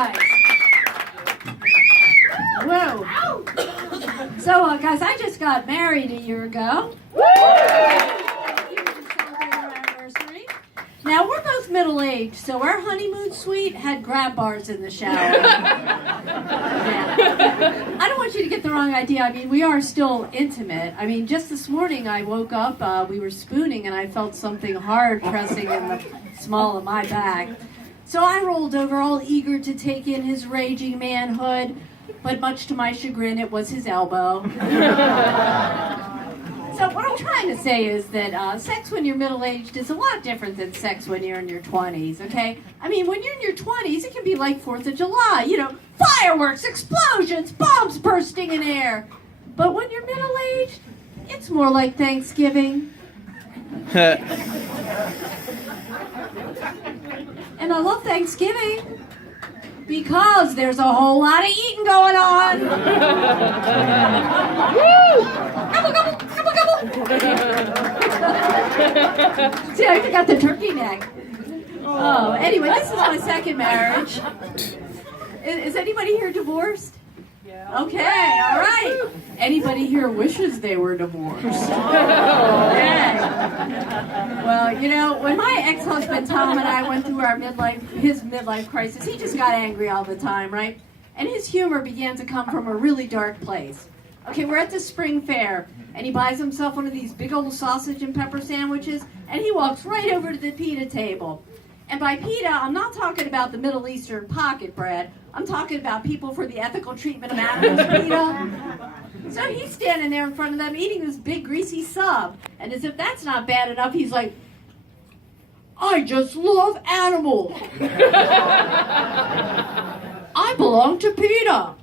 guys. Whoa. So, guys, I just got married a year ago. Now, we're both middle-aged, so our honeymoon suite had grab bars in the shower. Yeah. I don't want you to get the wrong idea. I mean, we are still intimate. I mean, just this morning I woke up, we were spooning, and I felt something hard pressing in the small of my back. So I rolled over, all eager to take in his raging manhood, but much to my chagrin, it was his elbow. So what I'm trying to say is that sex when you're middle-aged is a lot different than sex when you're in your 20s, okay? I mean, when you're in your 20s, it can be like 4th of July, you know, fireworks, explosions, bombs bursting in air. But when you're middle-aged, it's more like Thanksgiving. And I love Thanksgiving because there's a whole lot of eating going on. Woo! Gobble, gobble, gobble, gobble. See, I forgot the turkey neck. Oh, anyway, this is my second marriage. Is anybody here divorced? Yeah. Okay, all right. Anybody here wishes they were divorced? Okay. Well, you know, when my ex-husband Tom and I went through his midlife crisis, he just got angry all the time, right? And his humor began to come from a really dark place. Okay, we're at the spring fair, and he buys himself one of these big old sausage and pepper sandwiches, and he walks right over to the pita table. And by pita, I'm not talking about the Middle Eastern pocket bread. I'm talking about people for the ethical treatment of animals pita. So he's standing there in front of them eating this big greasy sub. And as if that's not bad enough, he's like, I just love animals. I belong to PETA.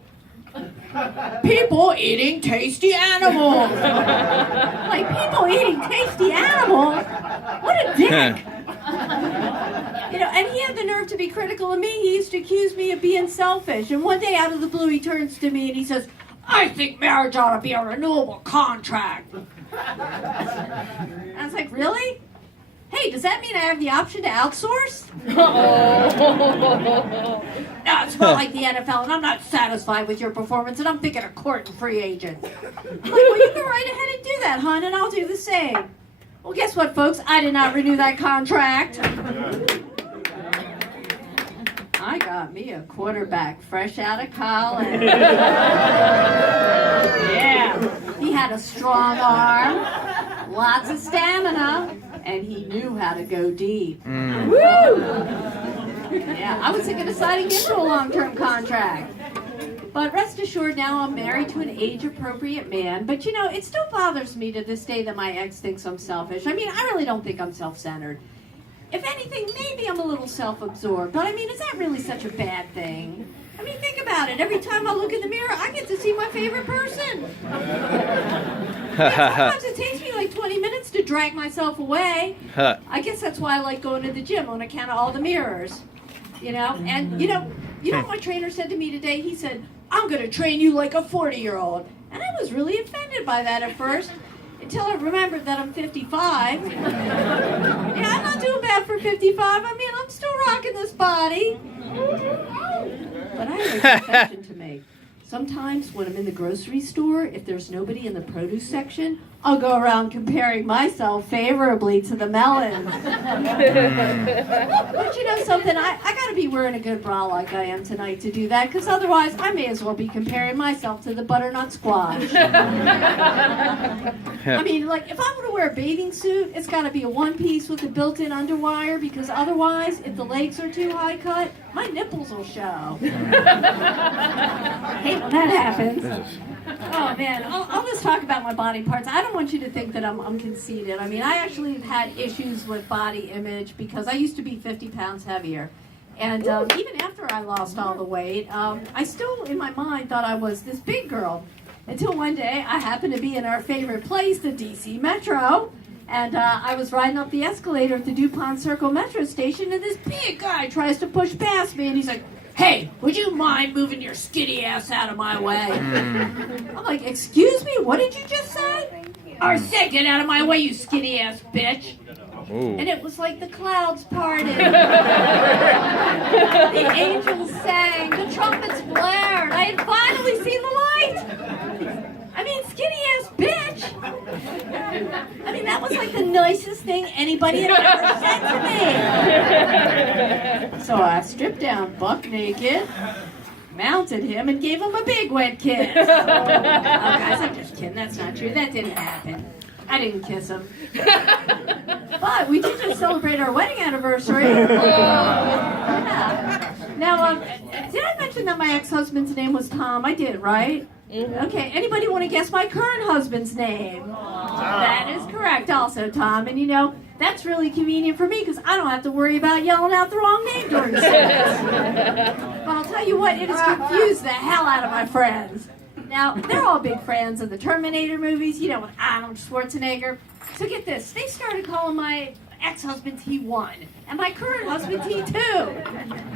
People eating tasty animals. Like, people eating tasty animals? What a dick. You know, and he had the nerve to be critical of me. He used to accuse me of being selfish. And one day, out of the blue, he turns to me and he says, I think marriage ought to be a renewable contract. I was like, really? Hey, does that mean I have the option to outsource? No, it's more like the NFL, and I'm not satisfied with your performance, and I'm thinking of courting free agents. I'm like, well, you go right ahead and do that, hon, and I'll do the same. Well, guess what, folks? I did not renew that contract. I got me a quarterback fresh out of college. Yeah. He had a strong arm, lots of stamina, and he knew how to go deep. Woo! Yeah, I was thinking of signing him to a long-term contract. But rest assured, now I'm married to an age-appropriate man. But, you know, it still bothers me to this day that my ex thinks I'm selfish. I mean, I really don't think I'm self-centered. If anything, maybe I'm a little self-absorbed. But, I mean, is that really such a bad thing? I mean, think about it. Every time I look in the mirror, I get to see my favorite person. Sometimes it takes me like 20 minutes to drag myself away. I guess that's why I like going to the gym, on account of all the mirrors. You know? And, you know what my trainer said to me today? He said, I'm going to train you like a 40-year-old. And I was really offended by that at first, until I remembered that I'm 55. Yeah, I'm not doing bad for 55. I mean, I'm still rocking this body. But I have a confession to make. Sometimes when I'm in the grocery store, if there's nobody in the produce section, I'll go around comparing myself favorably to the melons. But you know something? I got to be wearing a good bra like I am tonight to do that, because otherwise I may as well be comparing myself to the butternut squash. I mean, like, if I'm going to wear a bathing suit, it's got to be a one-piece with a built-in underwire, because otherwise, if the legs are too high cut, my nipples will show. Hate when that happens. Oh, man. I'll just talk about my body parts. I don't want you to think that I'm conceited. I mean, I actually have had issues with body image because I used to be 50 pounds heavier. And even after I lost all the weight, I still, in my mind, thought I was this big girl. Until one day, I happened to be in our favorite place, the D.C. Metro. And I was riding up the escalator at the DuPont Circle Metro Station, and this big guy tries to push past me, and he's like, hey, would you mind moving your skinny ass out of my way? I'm like, excuse me, what did you just say? I said, get out of my way, you skinny ass bitch. Ooh. And it was like the clouds parted. The angels sang, the trumpets blared. I had finally seen the light. I mean, skinny ass bitch. I mean, that was like the nicest thing anybody had ever said to me. So I stripped down buck naked, mounted him, and gave him a big wet kiss. Oh, guys, I'm just kidding. That's not true. That didn't happen. I didn't kiss him. But we did just celebrate our wedding anniversary. Yeah. Now, did I mention that my ex-husband's name was Tom? I did, right? Okay, anybody want to guess my current husband's name? That is correct also, Tom. And you know, that's really convenient for me because I don't have to worry about yelling out the wrong name during service. But I'll tell you what, it has confused the hell out of my friends. Now, they're all big fans of the Terminator movies, you know, with Arnold Schwarzenegger. So get this, they started calling my ex-husband T1 and my current husband T2.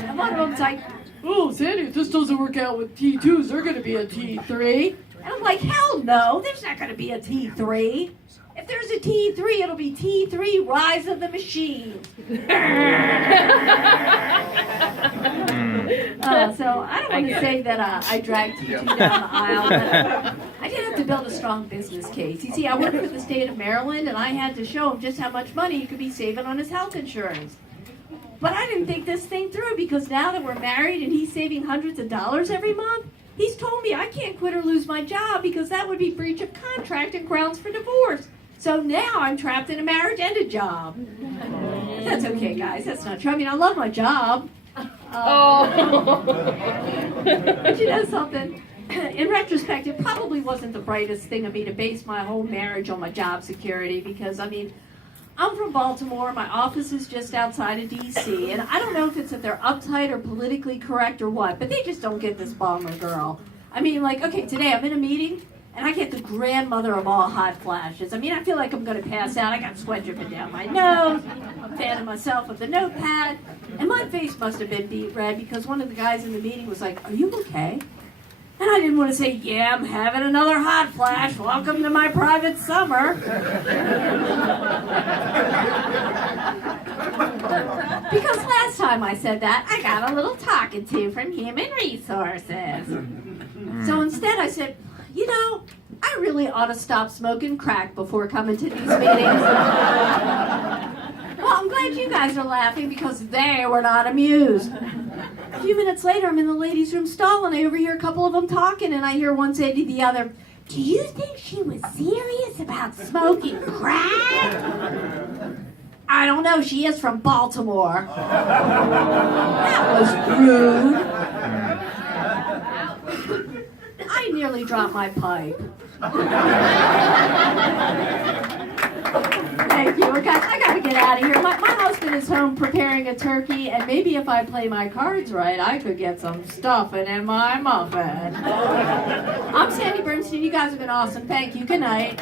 And one of them's like, "Oh, Sandy, if this doesn't work out with T2s, they're going to be a T3. And I'm like, hell no, there's not going to be a T3. If there's a T3, it'll be T3 Rise of the Machines." So I don't want to say that I dragged T2 down the aisle, but I did have to build a strong business case. You see, I worked for the state of Maryland, and I had to show him just how much money he could be saving on his health insurance. But I didn't think this thing through because now that we're married and he's saving hundreds of dollars every month, he's told me I can't quit or lose my job because that would be breach of contract and grounds for divorce. So now I'm trapped in a marriage and a job. But that's okay, guys. That's not true. I mean, I love my job. But you know something? In retrospect, it probably wasn't the brightest thing of me to base my whole marriage on my job security because, I mean, I'm from Baltimore. My office is just outside of D.C. And I don't know if it's that they're uptight or politically correct or what, but they just don't get this bomber girl. I mean, like, okay, today I'm in a meeting, and I get the grandmother of all hot flashes. I mean, I feel like I'm going to pass out. I got sweat dripping down my nose. I'm fanning myself with the notepad. And my face must have been beet red because one of the guys in the meeting was like, "Are you okay?" And I didn't want to say, "Yeah, I'm having another hot flash. Welcome to my private summer." Because last time I said that, I got a little talking to from Human Resources. So instead I said, "You know, I really ought to stop smoking crack before coming to these meetings." Well, I'm glad you guys are laughing because they were not amused. A few minutes later, I'm in the ladies' room stall and I overhear a couple of them talking and I hear one say to the other, "Do you think she was serious about smoking crack?" "I don't know, she is from Baltimore." That was rude. I nearly dropped my pipe. Thank you. I got to get out of here. My husband is home preparing a turkey, and maybe if I play my cards right, I could get some stuffin in my muffin. I'm Sandy Bernstein. You guys have been awesome. Thank you. Good night.